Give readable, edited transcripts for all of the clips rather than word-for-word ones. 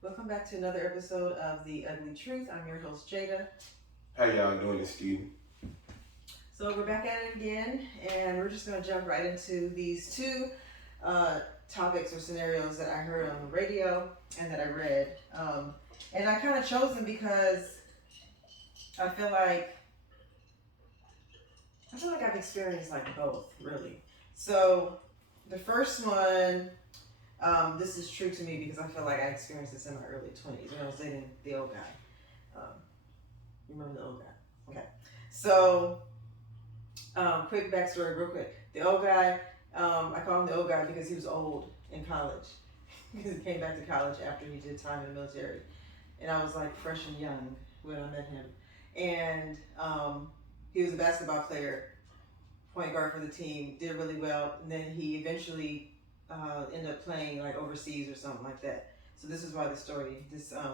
Welcome back to another episode of The Ugly Truth. I'm your host, Jada. How y'all doing, Steven? So we're back at it again, and we're just going to jump right into these two topics or scenarios that I heard on the radio and that I read. And I kind of chose them because I feel like I've experienced like both, really. So the first one, this is true to me because I feel like I experienced this in my early 20s when I was dating the old guy. You remember the old guy? Okay. So, quick backstory, real quick. The old guy, I call him the old guy because he was old in college. Because he came back to college after he did time in the military. And I was like fresh and young when I met him. And he was a basketball player, point guard for the team, did really well. And then he eventually ended up playing like overseas or something like that. So this is why this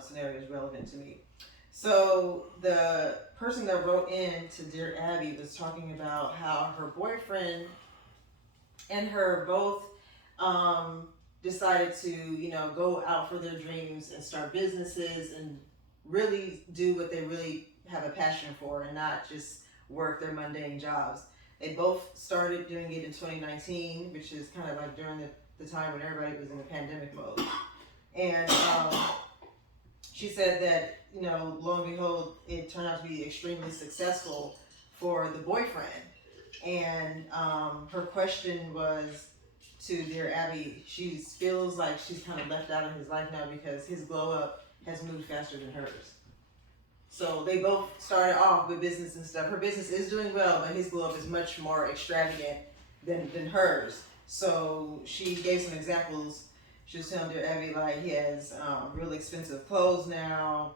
scenario is relevant to me. So the person that wrote in to Dear Abby was talking about how her boyfriend and her both decided to, go out for their dreams and start businesses and really do what they really have a passion for and not just work their mundane jobs. They both started doing it in 2019, which is kind of like during the time when everybody was in the pandemic mode. And she said that, lo and behold, it turned out to be extremely successful for the boyfriend. And her question was to Dear Abby, she feels like she's kind of left out of his life now because his glow up has moved faster than hers. So they both started off with business and stuff. Her business is doing well, but his glow up is much more extravagant than hers. So she gave some examples. She was telling Dear Abby like he has really expensive clothes now.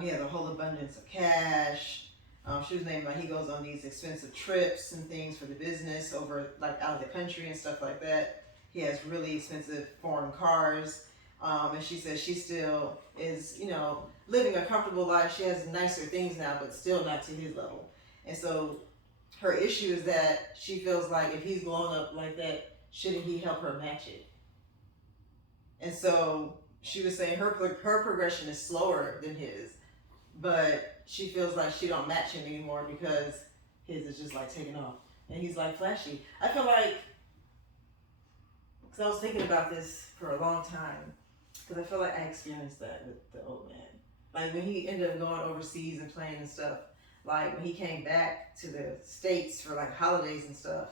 He has a whole abundance of cash. She was naming like he goes on these expensive trips and things for the business over like out of the country and stuff like that. He has really expensive foreign cars. And she says she still is, living a comfortable life. She has nicer things now, but still not to his level. And so her issue is that she feels like if he's glowing up like that, shouldn't he help her match it? And so she was saying her progression is slower than his, but she feels like she don't match him anymore because his is just like taking off. And he's like flashy. I feel like, because I was thinking about this for a long time, because I feel like I experienced that with the old man. Like when he ended up going overseas and playing and stuff, like when he came back to the States for like holidays and stuff,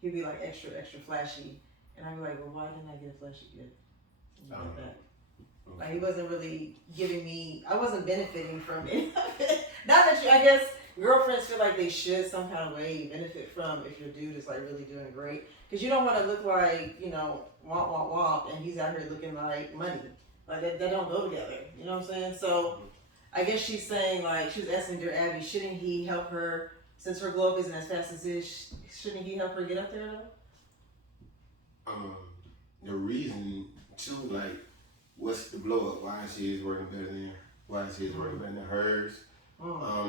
he'd be like extra, extra flashy. And I'd be like, well, why didn't I get a flashy gift? Like that. Like he wasn't really giving me, I wasn't benefiting from any of it. Not that I guess girlfriends feel like they should some kind of way you benefit from if your dude is like really doing great. Because you don't want to look like, womp, womp, womp, and he's out here looking like money. Like that don't go together. You know what I'm saying? So I guess she's saying like, she was asking Dear Abby, shouldn't he help her, since her glow up isn't as fast as his, shouldn't he help her get up there though? The reason too, like, what's the blow up? Why is his working better than? Why is his working better than hers?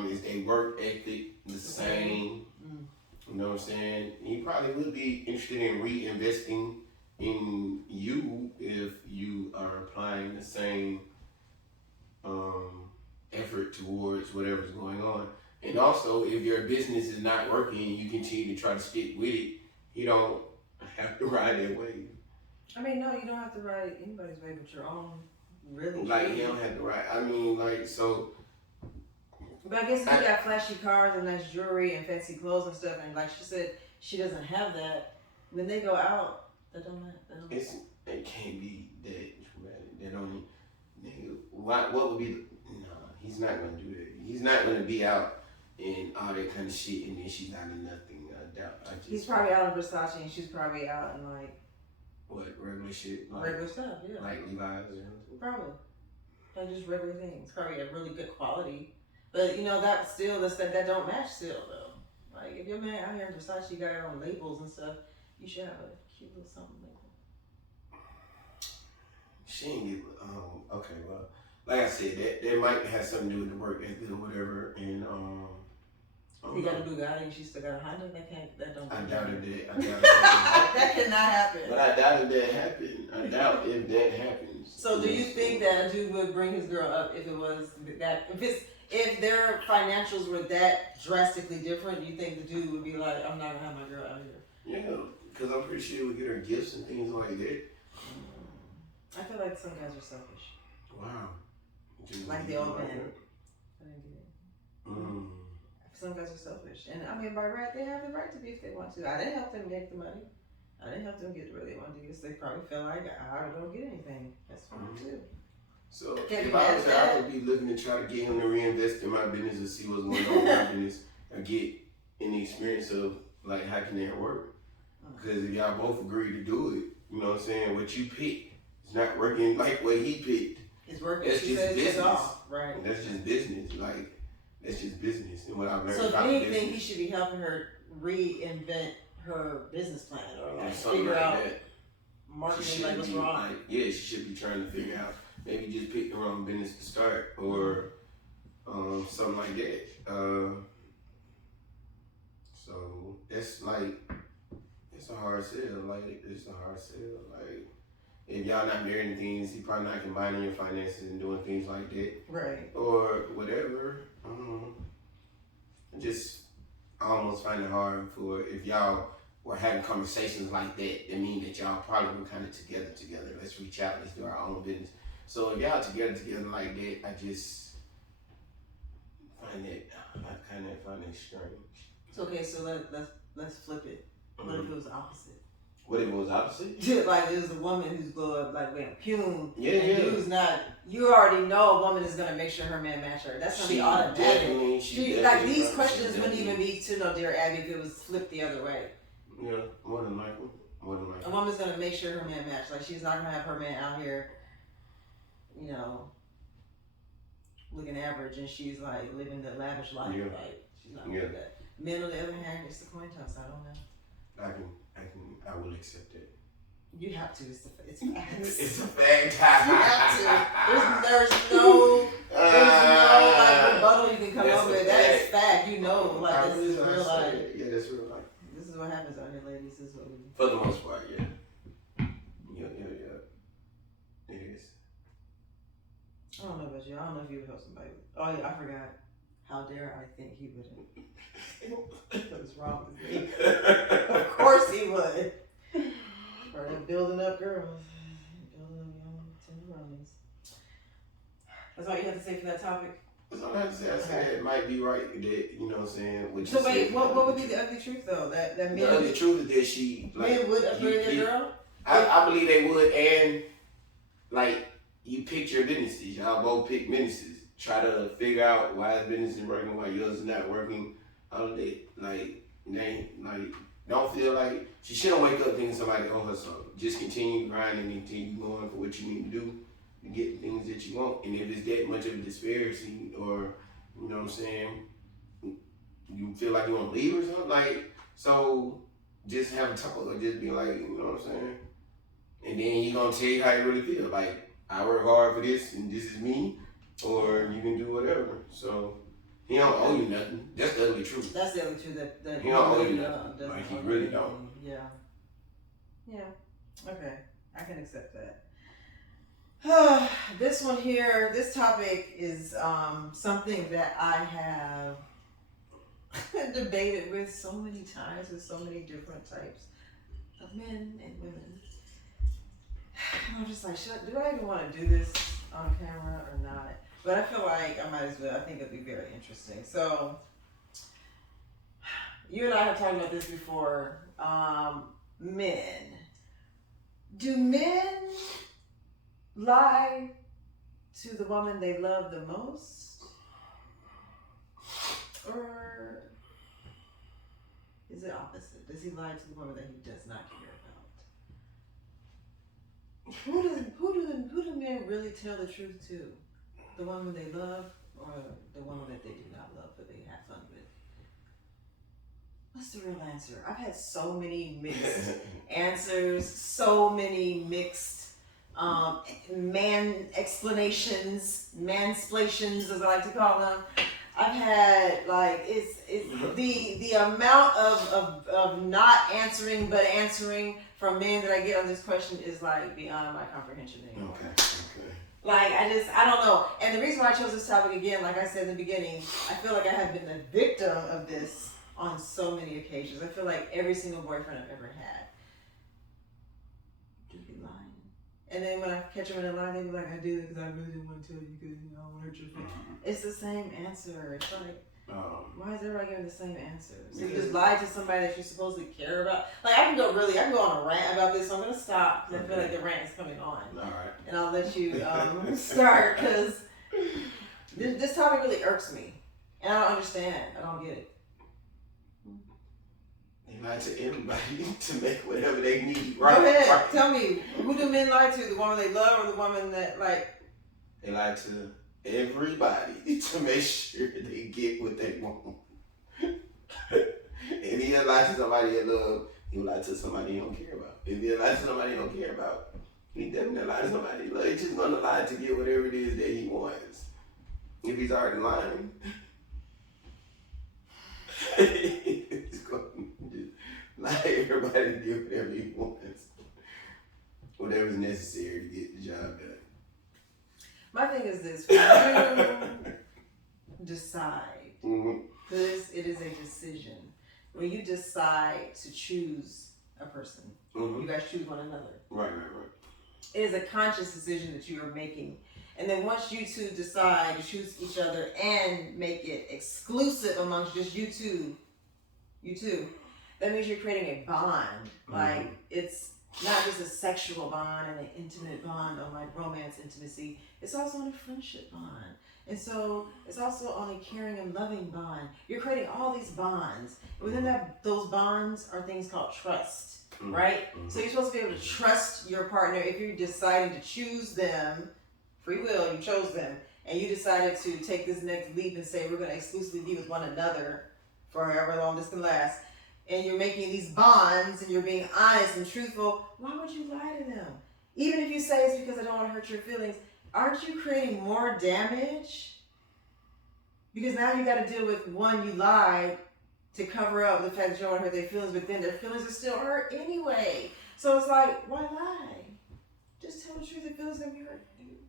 Is they work ethic the same? You know what I'm saying? He probably would be interested in reinvesting in you if you are applying the same effort towards whatever's going on. And also, if your business is not working and you continue to try to stick with it, you don't have to ride that wave. I mean, no, you don't have to ride anybody's wave but your own, really. Like, you don't have to ride. I mean, like, so. But I guess if you got flashy cars and nice jewelry and fancy clothes and stuff, and like she said, she doesn't have that. When they go out, that don't matter. It can't be that dramatic. That only, nigga, what would be, no, he's not going to do that. He's not going to be out and all that kind of shit, and then she's not in nothing. I doubt. He's probably out in Versace, and she's probably out in like, what, regular shit? Like, regular stuff, yeah. Like Levi's or something? Probably. Like just regular things. Probably a really good quality. But that still, that don't match still though. Like if your man out here in Versace got it on labels and stuff, you should have a cute little something label. She ain't get, okay, well, like I said, that might have something to do with the work ethic or whatever, and He got a Bugatti and she still got a Honda. That don't. I doubted that. That cannot happen. But I doubted that happened. I doubt if that happens. So, do you think that a dude would bring his girl up if it was that? If their financials were that drastically different, you think the dude would be like, "I'm not gonna have my girl out here"? Yeah, because I'm pretty sure he would get her gifts and things like that. I feel like some guys are selfish. Wow. Like the old man. I didn't get it. Some guys are selfish. And I mean, by right, they have the right to be if they want to. I didn't help them make the money. I didn't help them get where they want to get. So they probably feel like I don't get anything. That's fine too. So if I was out to be looking to try to get him to reinvest in my business and see what's going on in my business and get any experience of like how can that work? Because if y'all both agree to do it, you know what I'm saying? What you picked is not working like what he picked. It's working. That's just business. Right. And that's just business. Like that's just business. And what I've learned so about if anything, business, he should be helping her reinvent her business plan or like something figure like out that. marketing like what's wrong. Like, yeah, she should be trying to figure out. Maybe just pick the wrong business to start or something like that. So it's like it's a hard sell. Like it's a hard sell. Like if y'all not married and things, he probably not combining your finances and doing things like that. Right. Or whatever. I almost find it hard for if y'all were having conversations like that. That mean that y'all probably were kind of together. Let's reach out. Let's do our own business. So if y'all together like that, I just find it. I kind of find it strange. So okay, so let's flip it. What if it was opposite? What if it was opposite? Like there's a woman who's going like being pume. Yeah, and yeah. dude's not. You already know a woman is gonna make sure her man match her. That's gonna be automatic. She like these questions wouldn't even be to no Dear Abby if it was flipped the other way. Yeah, more than likely. A woman's gonna make sure her man match. Like she's not gonna have her man out here, you know, looking average, and she's like living the lavish life. Yeah. Like she's not gonna do that. Men on the other hand, it's the coin toss. I don't know. I will accept it. You have to. It's facts. It's a fact. You have to. There's no like rebuttal you can come up with. That is fact. You know, like this is real life. Yeah, that's real life. This is what happens out here, ladies. This is what we do. For the most part, yeah. Yeah. It is. I don't know about you. I don't know if you would help somebody. Oh yeah, I forgot. How dare I think he would? What's wrong with me? Of course he would. For them building up girls, building up young tenderonies. That's all you have to say for that topic. That's all I have to say. I said it might be right that you know what I'm saying. So wait, what would be the ugly truth though? That men the ugly truth is that she men would upgrade their girl. I believe they would, and like you picked your businesses. Y'all both pick businesses. Try to figure out why his business is working, why yours is not working. All of that, like don't feel like she shouldn't wake up thinking somebody owe her something. Just continue grinding and continue going for what you need to do to get things that you want. And if it's that much of a disparity, or you know what I'm saying, you feel like you want to leave or something, like so, just have a talk or just be like, you know what I'm saying, and then he gonna tell you how you really feel. Like I work hard for this, and this is me, or you can do whatever. So. He don't owe you nothing. That's the ugly truth. That's the ugly truth. That he don't owe you nothing. Like he really don't. Yeah. Yeah. Okay. I can accept that. This one here, this topic is something that I have debated with so many times with so many different types of men and women. I'm just like, do I even want to do this on camera or not? But I feel like I might as well. I think it'll be very interesting. So, you and I have talked about this before. Men. Do men lie to the woman they love the most? Or is it opposite? Does he lie to the woman that he does not care about? Who do men really tell the truth to? The woman they love, or the woman that they do not love but they have fun with? What's the real answer? I've had so many mixed answers, so many mixed man explanations, mansplations as I like to call them. I've had like it's the amount of not answering but answering from men that I get on this question is like beyond my comprehension anymore. Okay. Like I don't know. And the reason why I chose this topic again, like I said in the beginning, I feel like I have been the victim of this on so many occasions. I feel like every single boyfriend I've ever had just be lying. And then when I catch them in a lie, they be like, I did it because I really didn't want to tell you because I don't want to hurt your feelings. It's the same answer. It's like, why is everybody giving the same answer? So you just lied to somebody that you supposedly care about. Like I can go on a rant about this, so I'm gonna stop because I feel like the rant is coming on. All right. And I'll let you start because this topic really irks me, and I don't understand. I don't get it. They lie to everybody to make whatever they need. Right? Go ahead. Right. Tell me, who do men lie to? The woman they love or the woman that like? They lie to everybody to make sure they get what they want. If he lie to somebody they love, he'll lie to somebody he don't care about. If he lie to somebody he don't care about, he definitely lie to somebody he loves. He's just gonna lie to get whatever it is that he wants. If he's already lying, he's gonna just lie to everybody to get whatever he wants. Whatever's necessary to get the job done. My thing is this: when you decide, because it is a decision. When you decide to choose a person, you guys choose one another. Right. It is a conscious decision that you are making. And then once you two decide to choose each other and make it exclusive amongst just you two, that means you're creating a bond. Like it's not just a sexual bond and an intimate bond on like romance, intimacy. It's also on a friendship bond. And so it's also on a caring and loving bond. You're creating all these bonds. Within those bonds are things called trust, right? So you're supposed to be able to trust your partner if you're deciding to choose them, free will, you chose them, and you decided to take this next leap and say, we're going to exclusively be with one another for however long this can last. And you're making these bonds and you're being honest and truthful. Why would you lie to them? Even if you say it's because I don't want to hurt your feelings, aren't you creating more damage? Because now you got to deal with one, you lied to cover up the fact that you don't want to hurt their feelings, but then their feelings are still hurt anyway. So it's like, why lie? Just tell the truth, the feelings going to be hurt anyway.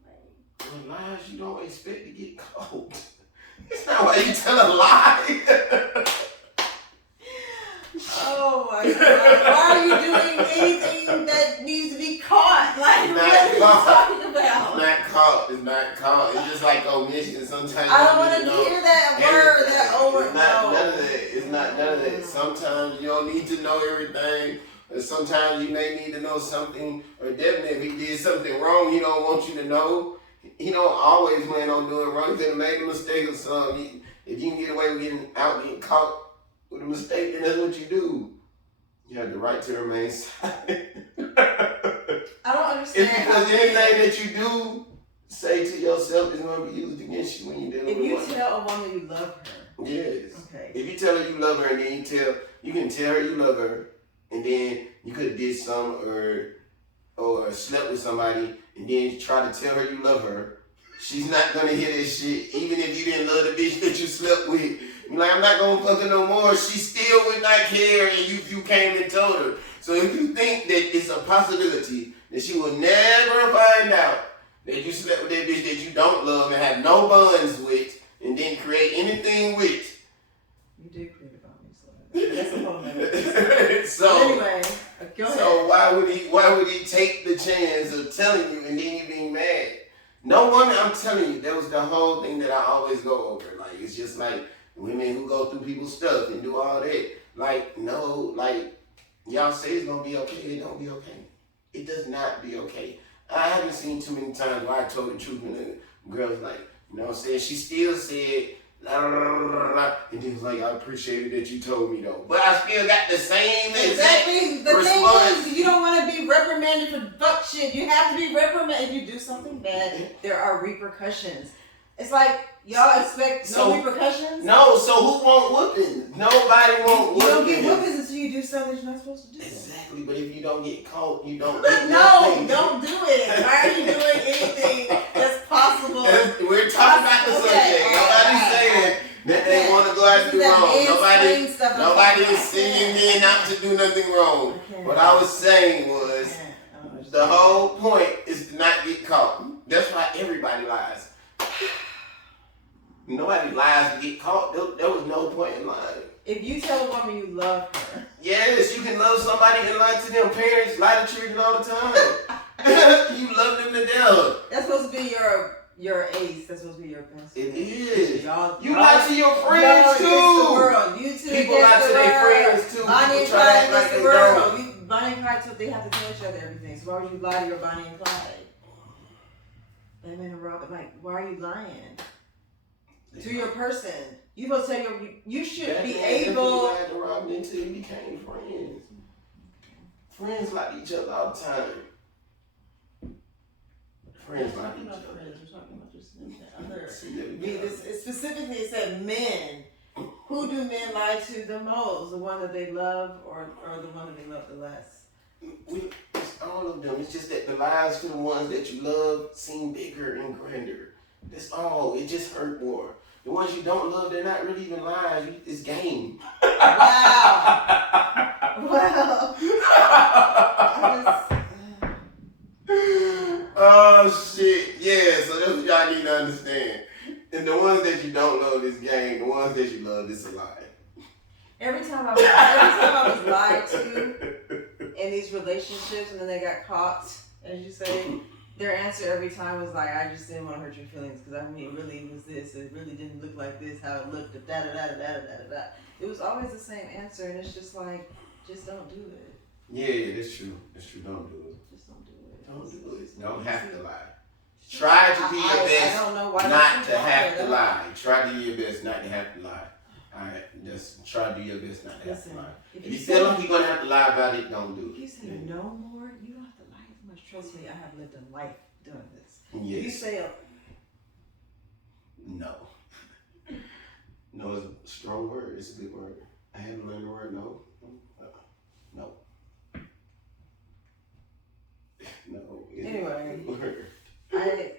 When lies, you don't expect to get caught. It's not why you tell a lie. Oh my God. Why are you doing anything that needs to be caught? Like, what are you talking about? It's not caught. It's just like omission. Sometimes I don't want to hear that word, that over. It's not none of that. It's not none of that. Sometimes you don't need to know everything. Or sometimes you may need to know something. Or definitely if he did something wrong, he don't want you to know. He don't always plan on doing wrong. He could have made a mistake or something. If you can get away with getting caught with a mistake, then that's what you do. You have the right to remain silent. I don't understand. It's because anything that you do, say to yourself, is going to be used against you when you're dealing with one. If you tell a woman you love her. Yes. Okay. If you tell her you love her and then you can tell her you love her and then you could have did some or slept with somebody and then try to tell her you love her, she's not going to hear that shit. Even if you didn't love the bitch that you slept with. You're like, I'm not going to fuck her no more. She still would not care and you came and told her. So if you think that it's a possibility that she will never find out that you slept with that bitch that you don't love and have no bonds with and didn't create anything with. You did create a bond, so that's a whole nother. So anyway, go ahead. So why would he take the chance of telling you and then you being mad? No woman, I'm telling you, that was the whole thing that I always go over. Like, it's just like women who go through people's stuff and do all that. Like, no, like, y'all say it's gonna be okay, it don't be okay. It does not be okay. I haven't seen too many times where I told the truth and the girl's like, you know what I'm saying? She still said, la, la, la, la, la, and then was like, I appreciated that you told me though. But I still got the same exactly. The response. thing is, you don't want to be reprimanded for fuck shit. You have to be reprimanded. If you do something bad, there are repercussions. It's like, y'all expect no repercussions? No, so who want whoopings? Nobody want whoopings. You don't get whoopings until you do something you're not supposed to do. Exactly, but if you don't get caught, you don't get No, nothing. don't do it. Why are you doing anything that's possible? We're talking about the subject. Nobody's saying stuff. Nobody is singing men out to do nothing wrong. What I was saying was, the whole point is to not get caught. That's why everybody lies. Nobody lies to get caught. There was no point in lying. If you tell a woman you love her. Yes, you can love somebody and lie to them parents, lie to children all the time. You love them to death. That's supposed to be your ace. That's supposed to be your best. It is. Y'all, you lie to your friends too. The world. You two people lie to their friends too. Bonnie and Clyde against the world. Bonnie and Clyde, they have to tell each other everything. So why would you lie to your Bonnie and Clyde? Batman and Robin, like, why are you lying? To your person. You supposed to tell you should be able. You lied to Robin until you became friends. Friends lie to each other all the time. Friends lie to each other. We're talking about just other. It specifically it said men. Who do men lie to the most? The one that they love or the one that they love the less? It's all of them. It's just that the lies to the ones that you love seem bigger and grander. That's all. It just hurt more. The ones you don't love, they're not really even lies. It's game. Wow. Oh shit. Yeah, so that's what y'all need to understand. And the ones that you don't love is game. The ones that you love is a lie. Every time I was lied to in these relationships and then they got caught, as you say, their answer every time was like, I just didn't want to hurt your feelings because I mean, it really was this. It really didn't look like this, how it looked, da-da-da-da-da-da-da-da. It was always the same answer, and it's just like, just don't do it. Yeah, that's true. That's true. Don't do it. Just don't do it. Don't do it. Don't have to lie. Try to do your best not to have to lie. Try to do your best not to have to lie. Alright, just try to do your best not to have to lie. If you feel like you're going to have to lie about it, don't do it. If you say no more, you don't have to lie as much. Trust me, I have lived a life doing this. Yes. If you say no. No is a strong word. It's a good word. I had to learn the word no. No. No. Anyway,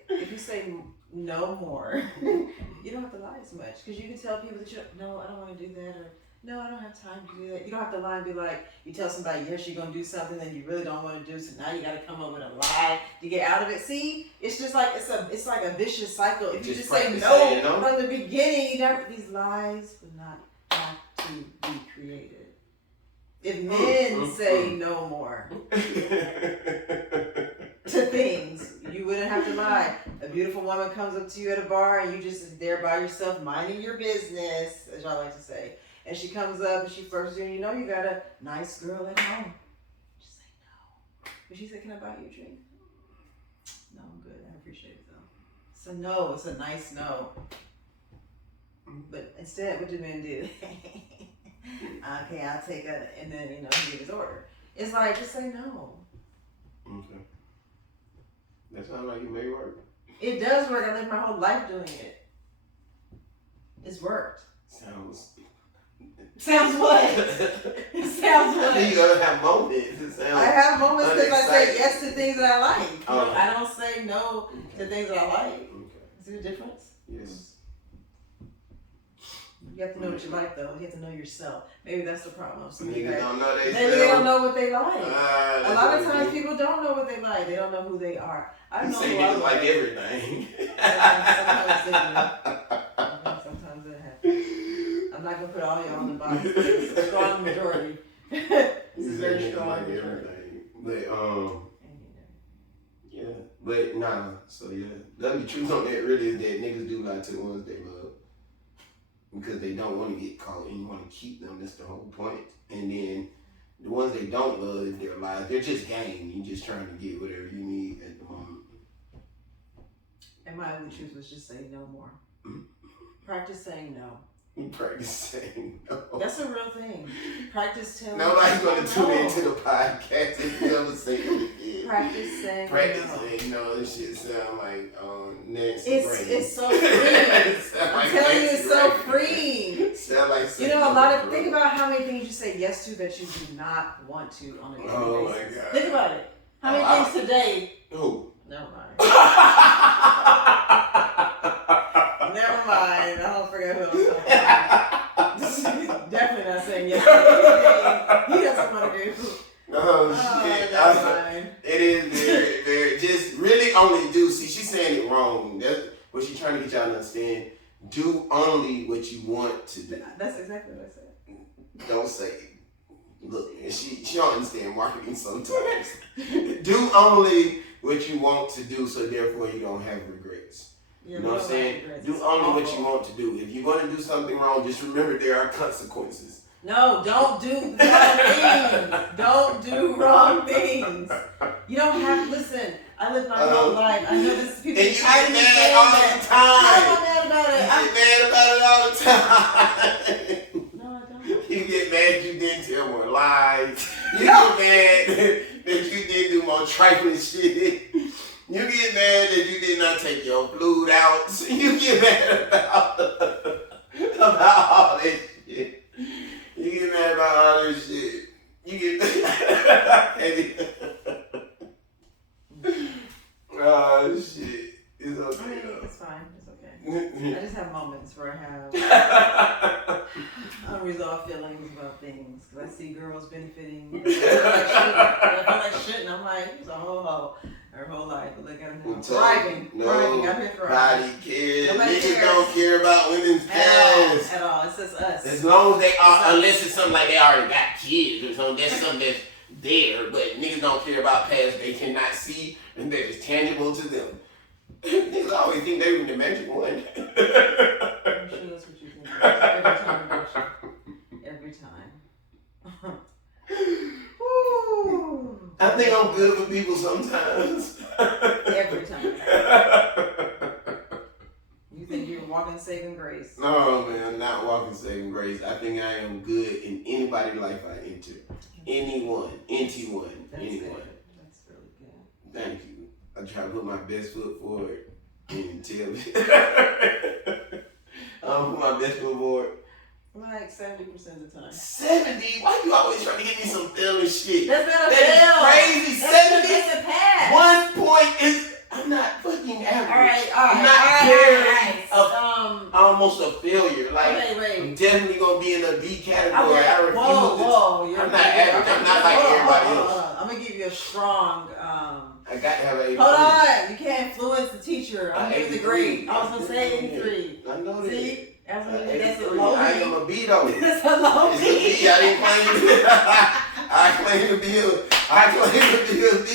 if you say no more, you don't have to lie as much because you can tell people that no, I don't want to do that, or no, I don't have time to do that. You don't have to lie and be like, you tell somebody, yes, you're going to do something that you really don't want to do, so now you got to come up with a lie to get out of it. See, it's just like, it's like a vicious cycle. If you just say no from the beginning, these lies would not have to be created. If men say no more to things, you wouldn't have to lie. A beautiful woman comes up to you at a bar and you just there by yourself minding your business, as y'all like to say. And she comes up and she first you know you got a nice girl at home. Just say no. But she said, can I buy you a drink? No, I'm good. I appreciate it though. It's a no. It's a nice no. But instead, what do men do? Okay, I'll take that. And then, he gives his order. It's like, just say no. Okay. That sounds like it may work. It does work. I lived my whole life doing it. It's worked. Sounds what? It sounds what? You gotta have moments. I have moments because I say yes to things that I like. Oh. I don't say no to things that I like. Okay. Is there a difference? Yes. You have to know what you like, though. You have to know yourself. Maybe that's the problem. Niggas don't know maybe they don't know what they like. A lot of times people don't know what they like. They don't know who they are. I know say niggas like everything. Sometimes they do. Sometimes it happens. I'm not gonna put all y'all in the box. It's a strong majority. This is very strong. Like everything. But yeah. But nah. So yeah, the only truth on that really is that niggas do lie to the ones they love. Because they don't want to get caught and you want to keep them. That's the whole point. And then the ones they don't love, their lives, they're just game. You're just trying to get whatever you need at the moment. And my only truth was just say no more. Practice saying no. Practice saying no. That's a real thing. Practice telling Nobody's going to tune into the podcast if you ever say it again. Practice saying saying no. This shit sound like Nancy It's so freeing. I'm telling you, it's so freeing. Sound like think about how many things you say yes to that you do not want to on a daily basis. Oh my God. Think about it. How many things today? Who? Never mind. Never mind. I don't forget who I'm talking about. Definitely not saying only do. See, she's saying it wrong. That's what she's trying to get y'all to understand. Do only what you want to do. That's exactly what I said. Don't say. Look, and she don't understand marketing sometimes. Do only what you want to do, so therefore you don't have regrets. You know what I'm saying? Do only what you want to do. If you're going to do something wrong, just remember there are consequences. No, don't do wrong things. Don't do wrong things. You don't have to listen. I live my whole life. I know this is people. And you get mad all the time. I'm not mad about it. You get mad about it all the time. No, I don't. You get mad you didn't tell more lies. You get mad that you didn't do more trifling shit. You get mad that you did not take your fluid out. You get mad about all that shit. You get mad about all this shit. You get oh shit. It's okay. I mean, it's fine. It's okay. I just have moments where I have unresolved feelings about things. Because I see girls benefiting. I feel like shit. And I'm like, it's a whole hoe. Her whole life. But look at her now. Thriving. I'm here thriving. Nobody cares. Niggas don't care about women's past. At all. It's just us. As long as they are, unless it's something like they already got kids or something, that's something that's there. But niggas don't care about past they cannot see and that is tangible to them. Niggas always think they were the magic one. I'm sure that's what you think. Every time. Every time. I think I'm good for people sometimes. Every time. You think you're walking saving grace? No, man, I'm not walking saving grace. I think I am good in anybody's life I enter. Anyone. That's anyone. That's really good. Thank you. I try to put my best foot forward and tell me. I'm put my best foot forward. Like 70% of the time. 70? Why you always trying to give me some failing shit? That's not a That fail. is crazy. That's a pass. 1 point is. I'm not fucking average. All right. I'm not almost a failure. Like wait. I'm definitely gonna be in a B category. Okay. I refuse Whoa. I'm not average. I'm not like everybody else. I'm gonna give you a strong. I got to have an 83. Hold on. You can't influence the teacher. I'm giving the grade. I was gonna say 83. I know that. See? That's a low I am a B though. That's a low It's a B. I didn't claim to be. I claim to be a B.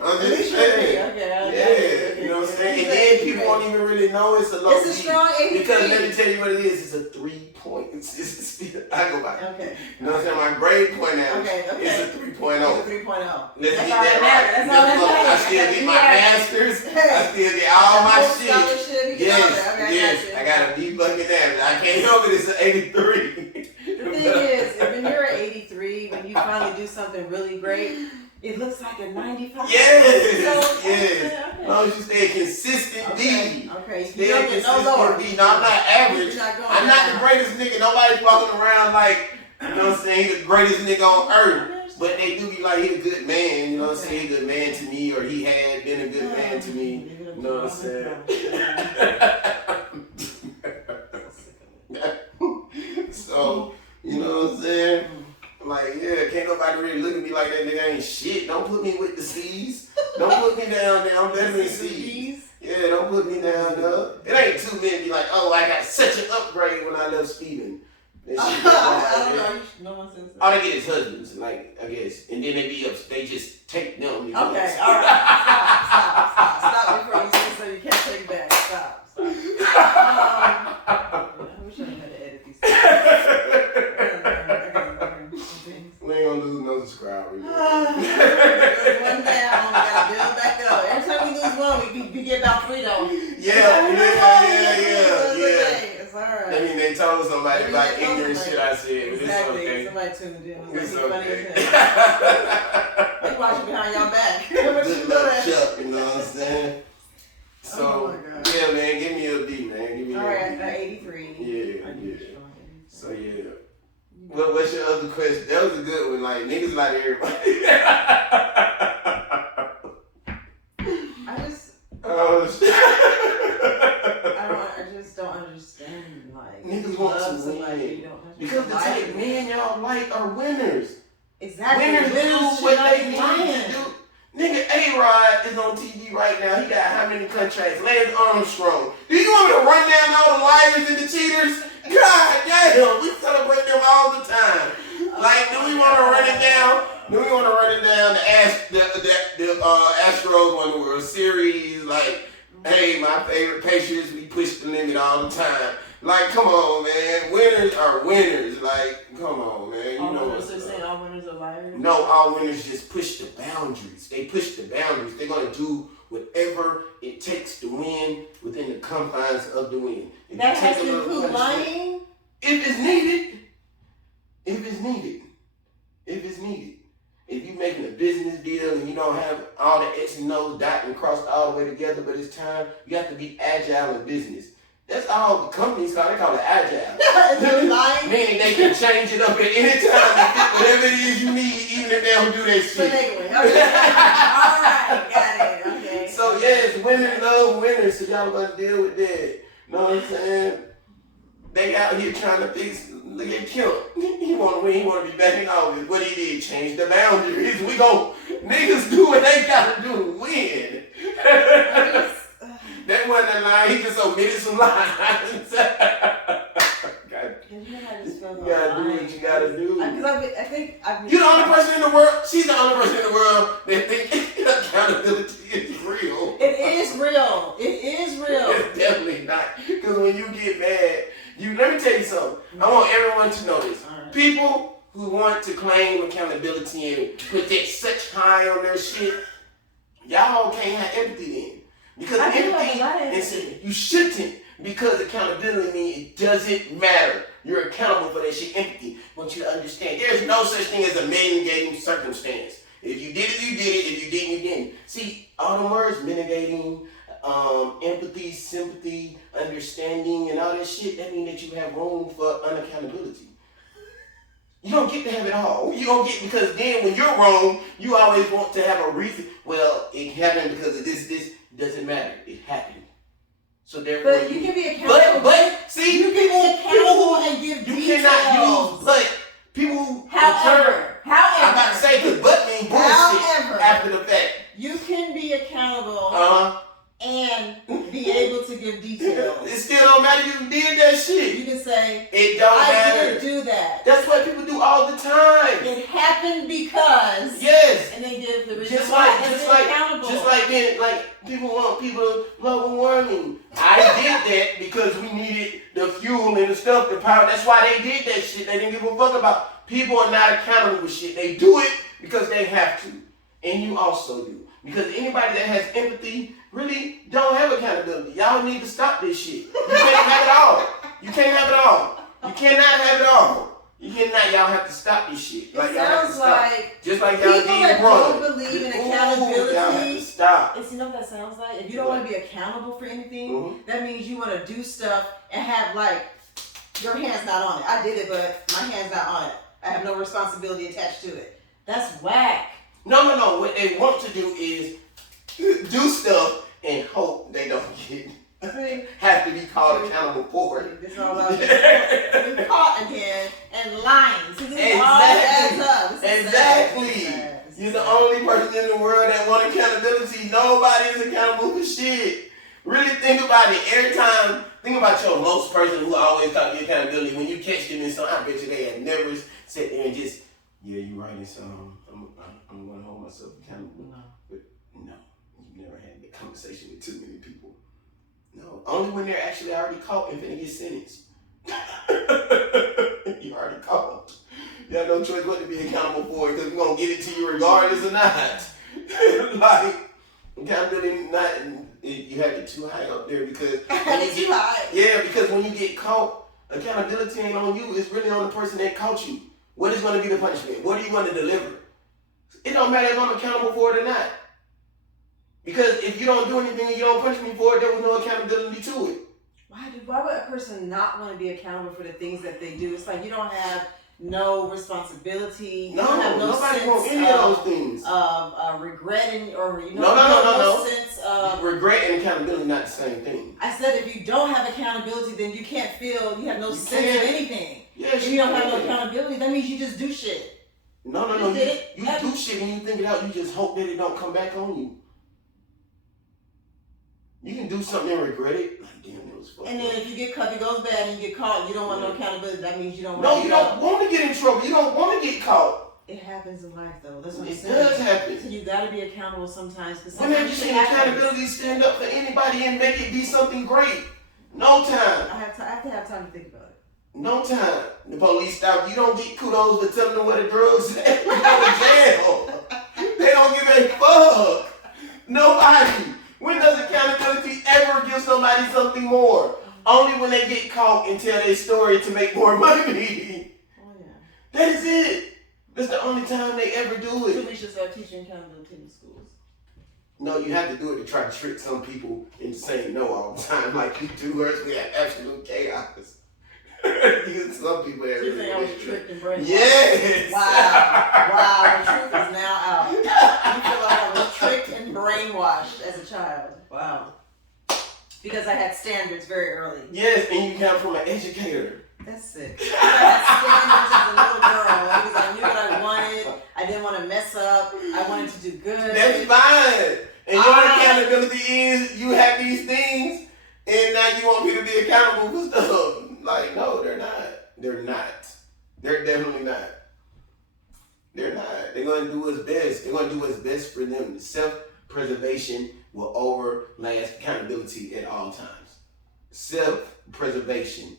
I'm just saying. Okay. You know what I'm saying? And then people won't even really know it's a low It's a strong 83. Because let me tell you what it is. It's a 3 point. It's I go by. Okay. You know what I'm saying? My grade point average is a 3.0. It's a 3.0. Let's get that right. That's all that I still get my master's. I still get all my shit. Yes. I got a B fucking average. I can't help it. It's an 83. The thing is, when you're at 83, when you finally do something really great, it looks like a 95. Yes. Okay. As long as you stay consistent B. Okay. Stay consistent B. No, I'm not average. I'm not the greatest nigga. Nobody's walking around like, you know what I'm saying, he the greatest nigga on earth. But they do be like, he a good man. You know what I'm saying? He a good man to me, or he had been a good man to me. You know what I'm saying? So, you know what I'm saying? Like, yeah, can't nobody really look at me like that nigga ain't shit. Don't put me with the C's. Don't put me down there. I'm definitely C's. Yeah, don't put me down there. It ain't too many be like, oh, I got such an upgrade when I left Steven. That shit No one says that. all they get is husbands, like, I guess. And then they be up, they just take them. Okay, all right. Stop before you say so you can't take back. Stop. I wish I had to edit these things. We ain't gonna lose no subscribers. One down, we gotta build back up. Every time we lose one, we get about 3 though. Yeah. It's alright. I mean, they told somebody about ignorant shit I said, but Exactly. it's okay. Somebody tuned in. It's Funny okay. as hell. They watching behind y'all back. Good luck, Chuck, you know what I'm saying? So, yeah, man, give me a B, man. Give me Alright, 83. Yeah. So, yeah. Well, what's your other question? That was a good one. Like, niggas like everybody. Oh, shit. I just don't understand. Like, niggas want to win. Because the type of men y'all like are winners. Exactly. Winners do what they want to do. Nigga, A-Rod is on TV right now. He got how many contracts? Lance Armstrong. Do you want me to run down all the liars and the cheaters? God damn, we celebrate them all the time. Like, do we want to run it down? Do we want to run it down? The Astros won the World Series. Like, hey, my favorite Patriots, we push the limit all the time. Like, come on, man. Winners are winners. Like, come on, man. You know what they're saying? All winners are liars? No, all winners just push the boundaries. They push the boundaries. They're going to do whatever it takes to win within the confines of the win. If that has to include lying? If it's needed. If it's needed. If it's needed. If you're making a business deal and you don't have all the X and O's dotted and crossed all the way together, but it's time, you have to be agile in business. That's all the companies call. They call it agile. Meaning they can change it up at any time to fit whatever it is you need, even if they don't do that shit. Okay. All right, got it. Okay. So yes, women love winners, so y'all about to deal with that. Know what I'm saying? They out here trying to fix. Look at Kim. He want to win. He want to be back in office. What he did, change the boundaries. We go. Niggas do what they gotta do. Win. That wasn't a lie. He just omitted some lines. You know how to spell you gotta do what you gotta do. Because I think you're the only person in the world. She's the only person in the world that think accountability is real. It is real. It is real. It's definitely not. Because when you get mad, let me tell you something. I want everyone to know this. Right. People who want to claim accountability and put that such high on their shit, y'all can't have empathy then. Because empathy, you shouldn't, because accountability means it doesn't matter. You're accountable for that shit. Empathy, I want you to understand. There's no such thing as a mitigating circumstance. If you did it, you did it. If you didn't, you didn't. See, all the words, mitigating, empathy, sympathy, understanding, and all that shit, that means that you have room for unaccountability. You don't get to have it all. You don't get, because then when you're wrong, you always want to have a reason. Well, it happened because of this. Doesn't matter. It happened. So therefore, but you can be accountable. But see, you can be accountable and give details. You cannot use but. People. However, I'm about to say because but means bullshit after the fact. You can be accountable. And be able to give details. It still don't matter. You did that shit. You can say, it don't matter. I didn't do that. That's what people do all the time. It happened because. Yes. And they give the reason just why. like being like people want people to global warming. I did that because we needed the fuel and the stuff, the power. That's why they did that shit. They didn't give a fuck about. People are not accountable for shit. They do it because they have to, and you also do. Because anybody that has empathy really don't have accountability. Y'all need to stop this shit. You can't have it all. You can't have it all. You cannot have it all. You cannot. Y'all have to stop this shit. Like, y'all have to stop. Just like y'all people that don't believe in accountability. Y'all have to stop. You know what that sounds like? If you don't want to be accountable for anything, that means you want to do stuff and have like your hand's not on it. I did it, but my hand's not on it. I have no responsibility attached to it. That's whack. No. What they want to do is do stuff and hope they don't have to be called accountable for it. This is all about being caught again and lying. See, this Exactly. You're the only person in the world that wants accountability. Nobody is accountable for shit. Really think about it. Every time, think about your most person who always talk to accountability. When you catch them in something, I bet you they have never sat there and just, yeah, you right in something. I'm going to hold myself accountable. No. But no, you've never had that conversation with too many people. No, only when they're actually already caught and finna get sentenced. You already caught. You have no choice but to be accountable for it because we're going to get it to you regardless or not. Like, accountability, not, you have it too high up there because when you get, yeah, because when you get caught, accountability ain't on you, it's really on the person that caught you. What is going to be the punishment? What are you going to deliver? It don't matter if I'm accountable for it or not. Because if you don't do anything and you don't punish me for it, there was no accountability to it. Why would a person not want to be accountable for the things that they do? It's like you don't have no responsibility. No, you don't have no nobody sense wants any of those things. Of regretting or no sense of regret and accountability not the same thing. I said if you don't have accountability, then you can't feel you have no sense of anything. Yes, if you don't have no accountability, that means you just do shit. No. You do shit and you think it out. You just hope that it don't come back on you. You can do something and regret it. Like, damn, it was fucked And then up. if you get caught, if it goes bad and you get caught, you don't want no accountability. That means you don't want No, you don't want to get in trouble. You don't want to get caught. It happens in life, though. That's what I'm It saying. does happen. So you got to be accountable sometimes. When have you seen accountability stand up for anybody and make it be something great? No time. I have to have time to think about it. No time. The police stop you. Don't get kudos for telling them where the drugs at. You go to jail. They don't give a fuck. Nobody. When does accountability ever give somebody something more? Only when they get caught and tell their story to make more money. Oh, yeah. That is it. That's the only time they ever do So it. we should start teaching accountability in schools. No, you have to do it to try to trick some people into saying no all the time, like you do. Whereas we have absolute chaos. Some people that So you really think I was tricked and brainwashed? Yes. Wow. The truth is now out. You feel like I was tricked and brainwashed as a child. Wow. Because I had standards very early. Yes, and you come from an educator. That's sick. I had standards as a little girl because I knew what I wanted. I didn't want to mess up. I wanted to do good. That's fine. And your accountability is you have these things, and now you want me to be accountable for stuff. Like, no, they're not. They're not. They're definitely not. They're not. They're going to do what's best. They're going to do what's best for them. Self-preservation will outlast accountability at all times. Self-preservation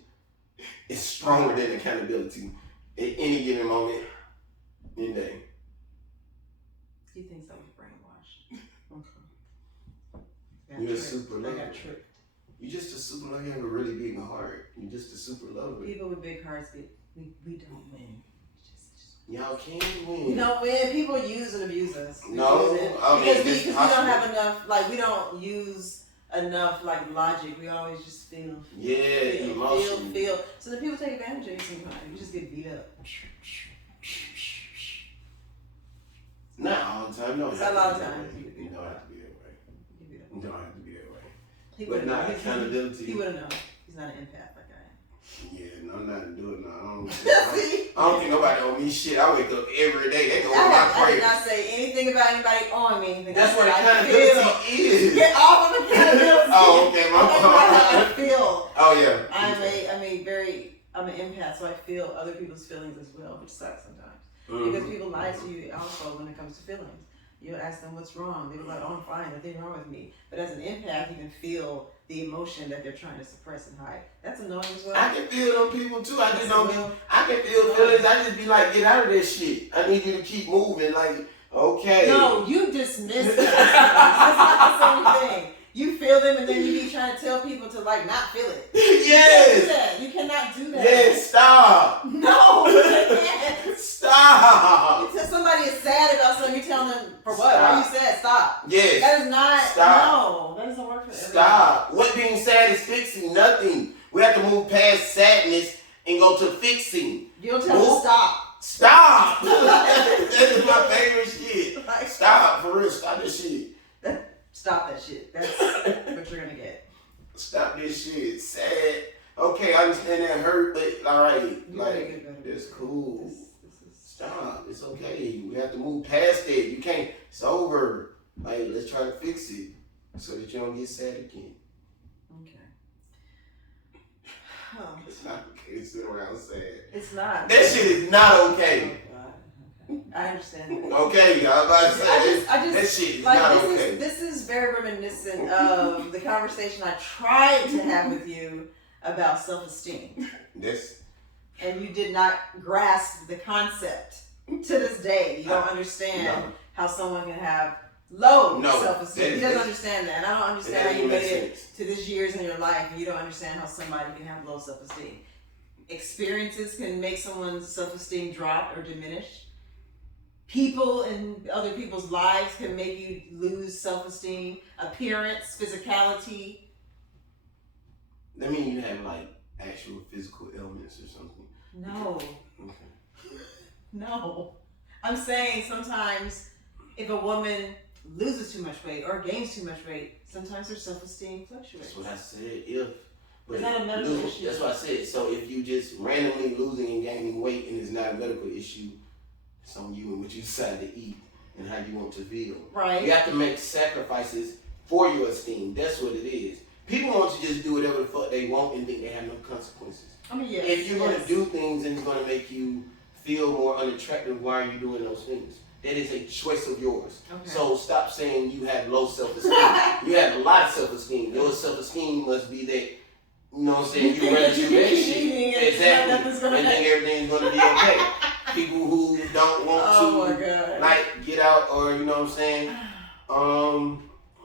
is stronger than accountability at any given moment in the day. He thinks I was brainwashed. Okay. You're a super I lover. got tricked. You're just a super lover. You have a really big heart. You're just a super lover. People with big hearts, we don't win. Y'all can win. We don't win. People use and abuse us. No, because we don't have enough. Like we don't use enough like logic. We always just feel. Feel. So then people take advantage of you sometimes. You just get beat up. Not all the time. No, it's a lot of times. You don't have to be that way. You don't have to be that way. He but not accountability. He wouldn't know. He's not an empath like I am. Yeah, no, I'm not doing no. I don't think nobody owe me shit. I wake up every day. They go on my I praise. did not say anything about anybody owing me anything. That's what accountability is. Get off of accountability. Oh, okay, my how I feel. Oh yeah. I'm an empath, so I feel other people's feelings as well, which sucks sometimes. Because people lie to you also when it comes to feelings. You ask them what's wrong. They're like, oh, I'm fine. Nothing wrong with me. But as an empath, you can feel the emotion that they're trying to suppress and hide. That's annoying as well. I can feel them people too. I just don't be. I can feel feelings. I just be like, get out of that shit. I need you to keep moving. Like, okay. No, you dismiss it. That's not the same thing. You feel them and then you be trying to tell people to like not feel it. Yes. You cannot do that. Yes, stop. No, you can't. Stop. You tell somebody is sad about something, you tell them for what? Stop. Why you sad? Stop. Yes. That is not. Stop. No, that doesn't work for everyone. Stop. What being sad is fixing nothing. We have to move past sadness and go to fixing. You don't tell them to stop. Stop. That is my favorite shit. Like, Stop. For real. Stop this shit. Stop that shit. That's what you're gonna get. Stop this shit. Sad. Okay, I understand that hurt, but all right. Like, it's cool. Stop. It's okay. We have to move past it. You can't. It's over. Like, let's try to fix it so that you don't get sad again. Okay. Oh. It's not okay to sit around sad. It's not. That shit is not okay. Oh, God. Okay. I understand. Okay, I was about to say that shit is like, not okay. This is very reminiscent of the conversation I tried to have with you about self-esteem. And you did not grasp the concept. To this day, you don't understand how someone can have low self-esteem. He doesn't understand that. And I don't understand how you made it to this years in your life and you don't understand how somebody can have low self-esteem. Experiences can make someone's self-esteem drop or diminish. People in other people's lives can make you lose self-esteem. Appearance, physicality. That mean you have like actual physical ailments or something? No. Okay. No. I'm saying sometimes if a woman loses too much weight or gains too much weight, sometimes her self-esteem fluctuates. That's what I said. It's not a medical issue. That's what I said. So if you just randomly losing and gaining weight and it's not a medical issue, It's on you and what you decide to eat and how you want to feel. Right. You have to make sacrifices for your esteem. That's what it is. People want to just do whatever the fuck they want and think they have no consequences. I mean, yes. If you're going to do things and it's going to make you feel more unattractive, why are you doing those things? That is a choice of yours. Okay. So stop saying you have low self-esteem. You have a lot of self-esteem. Your self-esteem must be that, you know what I'm saying, you run through that shit. Exactly. And think everything's going to be okay. People who don't want to, like, get out or, you know what I'm saying,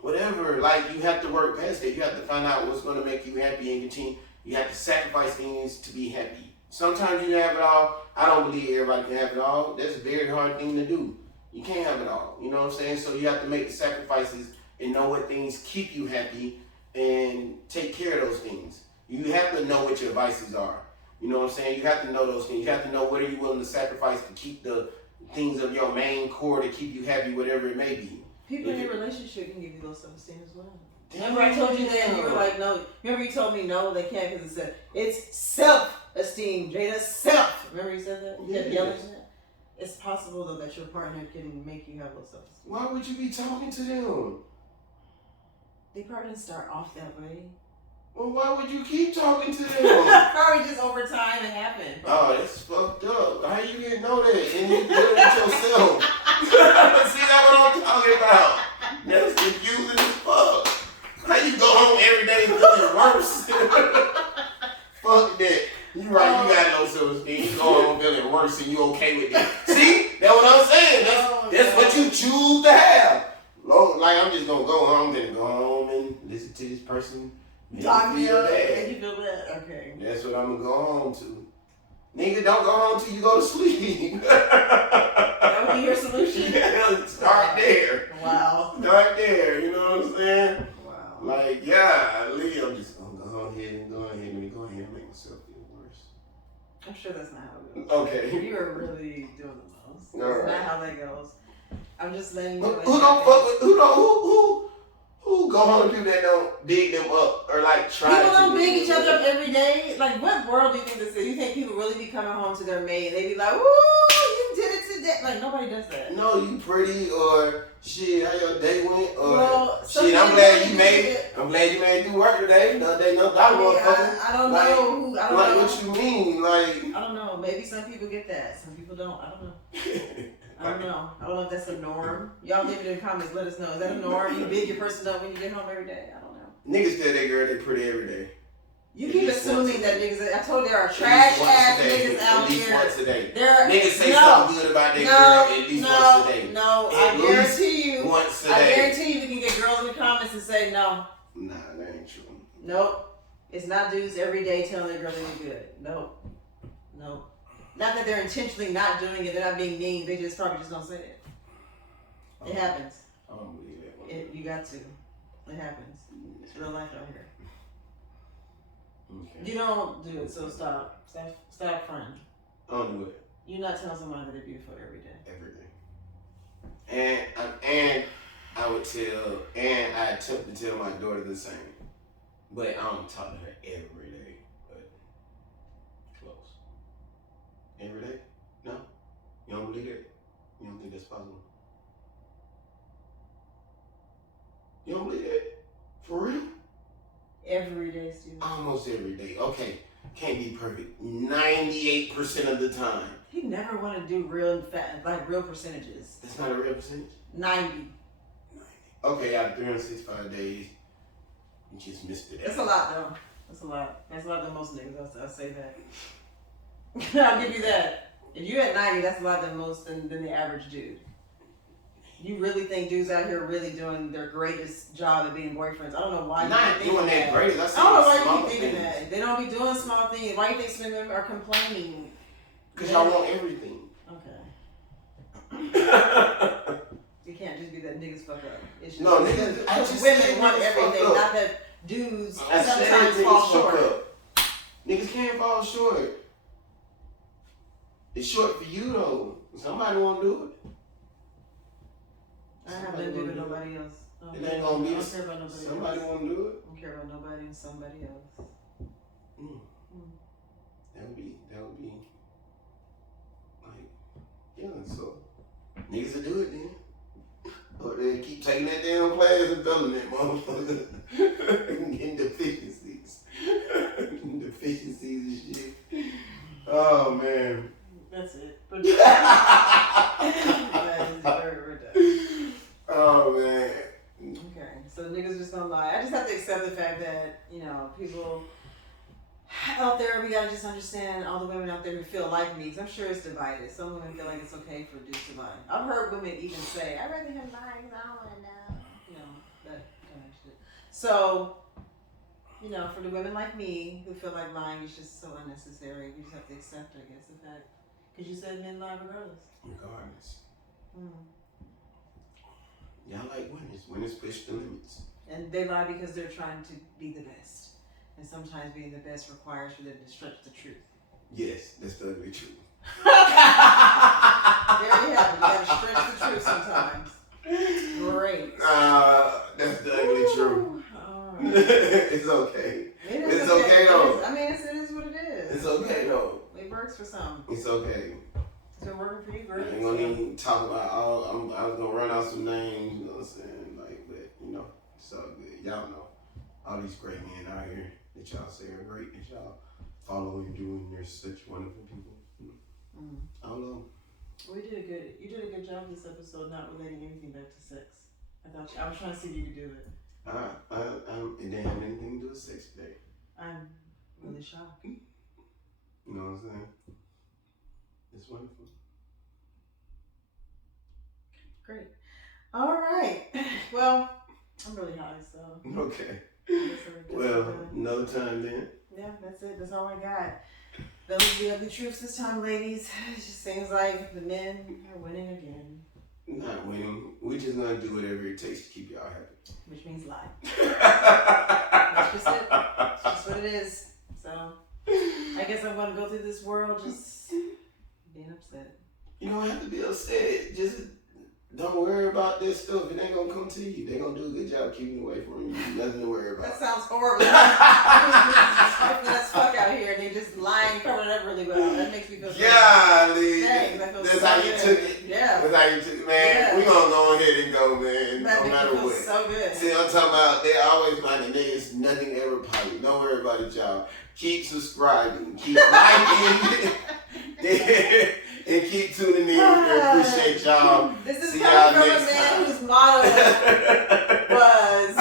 whatever. Like, you have to work past that. You have to find out what's going to make you happy and continue. You have to sacrifice things to be happy. Sometimes you have it all. I don't believe everybody can have it all. That's a very hard thing to do. You can't have it all. You know what I'm saying? So you have to make the sacrifices and know what things keep you happy and take care of those things. You have to know what your vices are. You know what I'm saying? You have to know those things. You have to know what are you willing to sacrifice to keep the things of your main core to keep you happy, whatever it may be. People in your relationship can give you low self-esteem as well. Remember I told you that and you were like, no. Remember you told me no, they can't because it said, it's self-esteem, Jada, self. Remember you said that? You had yelling at that? It's possible though that your partner can make you have low self-esteem. Why would you be talking to them? They probably didn't start off that way. Well, why would you keep talking to them? Probably just over time it happened. Oh, that's fucked up. How you didn't know that? And you did it yourself. See, that's what I'm talking about. That's confusing as fuck. How you go home every day feeling worse? Fuck that. You right, you got no self-esteem. You go home feeling worse and you okay with that. See? That's what I'm saying. That's what you choose to have. Like, I'm just gonna go home and go home and listen to this person. Talk me up. And you feel bad? Okay. That's what I'm gonna go home to. Nigga, don't go home till you go to sleep. That would be your solution? Yeah, start there. Wow. Start there, you know what I'm saying? Wow. Like, yeah, Lee, I'm just gonna go ahead and make myself feel worse. I'm sure that's not how it goes. Okay. You are really doing the most. All That's right. not how that goes. I'm just letting you Who know. don't fuck with, who go home and do that don't dig them up or like try People to don't big each other up every day. Like, what world do you think this is? You think people really be coming home to their mate and they be like, "Woo, you did it today." Like, nobody does that. No, you pretty or shit, how your day went or Well, shit, I'm glad you made it. I'm glad you made it through work today. No, they know that motherfucker. I don't like, know. I don't like know. what you mean, like. I don't know. Maybe some people get that. Some people don't. I don't know. I don't know. I don't know if that's a norm. Y'all leave it in the comments. Let us know. Is that a norm? You big your person up when you get home every day? I don't know. Niggas tell that girl they pretty every day. You keep assuming that niggas. I told you there are trash ass niggas out here. At least once a day. Niggas say something good about that girl at least once a day. No, I guarantee you. Once a I day. guarantee you we can get girls in the comments and say no. Nah, that ain't true. Nope. It's not dudes every day telling their girl they look good. Nope. Nope. Not that they're intentionally not doing it, they're not being mean, they just probably just don't say it. It happens. I don't believe that one. You got to. It happens. It's real life out here. Okay. You don't do it, so stop. Stop fronting. I don't do it. You're not telling somebody that they're beautiful every day. Every day. And I would tell, and I attempt to tell my daughter the same. But I don't talk to her every day. But close. Every day? No? You don't believe it? You don't think that's possible? You don't believe it? For real? Every day, Steven. Almost every day. Okay. Can't be perfect. 98% of the time. He never want to do real percentages. That's not a real percentage? 90. Okay, out of 365 days, you just missed it. That's a lot, though. That's a lot. That's a lot than most niggas. I'll say that. I'll give you that. If you at 90, that's a lot than most than the average dude. You really think dudes out here really doing their greatest job at being boyfriends? I don't know why. Not you doing that greatest. I don't know why you keep thinking that. They don't be doing small things. Why you think some of them are complaining? Because y'all want everything. Okay. You can't just be that niggas fuck up. It's just No, niggas. I just women want everything, not that dudes sometimes fall short. Niggas can't fall short. It's short for you though. Somebody want to do it. I have nothing to do with nobody else. It ain't gonna be. I don't care about nobody Somebody else. want to do it. I don't care about nobody and somebody else. That would be like Yeah, so niggas will do it then. Or they keep taking that damn class and failing that motherfucker. Getting deficiencies. Deficiencies and shit. Oh man. That's it. We're done. Oh man. Okay, so niggas just don't lie. I just have to accept the fact that, you know, people out there, we gotta just understand all the women out there who feel like me, because I'm sure it's divided. Some women feel like it's okay for dudes to lie. I've heard women even say, I'd rather him lie because I don't want to know. You know, that kind of shit. So, you know, for the women like me who feel like lying is just so unnecessary, we just have to accept, I guess, the fact. Because you said men lie regardless. Regardless. Y'all like winners. Winners push the limits. And they lie because they're trying to be the best. And sometimes being the best requires for them to stretch the truth. Yes, that's the ugly truth. There you have it. You gotta stretch the truth sometimes. Great. That's the ugly truth. Alright. It's okay. It's okay though. I mean, it is what it is. It's okay though. It works for some. It's okay. It's been working for you, girl. I ain't gonna even talk about all. I was gonna run out some names, you know what I'm saying? Like, but you know, it's all good. Y'all know all these great men out here that y'all say are great, that y'all follow and do, and you're such wonderful people. I don't know. You did a good job this episode, not relating anything back to sex. I was trying to see if you could do it. It didn't have anything to do with sex today. I'm really shocked. You know what I'm saying? It's wonderful. Great. All right. Well, I'm really high, so. Okay. Well, another time then. Yeah, that's it. That's all I got. Those are the ugly truths this time, ladies. It just seems like the men are winning again. Not winning. We're just gonna do whatever it takes to keep y'all happy. Which means lie. That's just it. That's just what it is. So, I guess I'm gonna go through this world just being upset. You don't have to be upset. Just don't worry about this stuff. It ain't gonna come to you. They gonna do a good job keeping away from you. Nothing to worry about. That sounds horrible. That's fuck out here, and they just lying, covering it up really well. That makes me feel Golly. That's how you took it. Yeah. That's how you took it. Man, Yeah. we gonna go ahead and go, man. That no makes matter me feel what. so good. See, I'm talking about, they always find the niggas, nothing ever positive. Don't worry about it, y'all. Keep subscribing. Keep liking. And keep tuning in. We appreciate y'all. This is See coming y'all from a next man time. whose motto was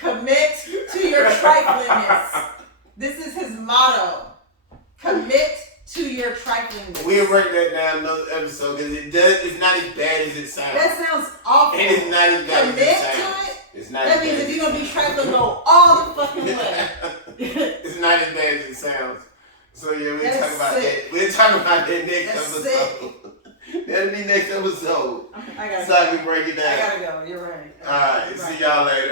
commit to your triflingness. This is his motto. Commit to your triflingness. We'll break that down another episode because it's not as bad as it sounds. That sounds awful. And it's not as bad Commit as it sounds. to it? It's not That as means bad if you're going to be trifling, go all the fucking way. It's not as bad as it sounds. So yeah, we'll talk about sick. that. We'll talk about that next That's episode. That'll be next episode. I gotta So I can break it down. I gotta go. You're right. Alright, see y'all later.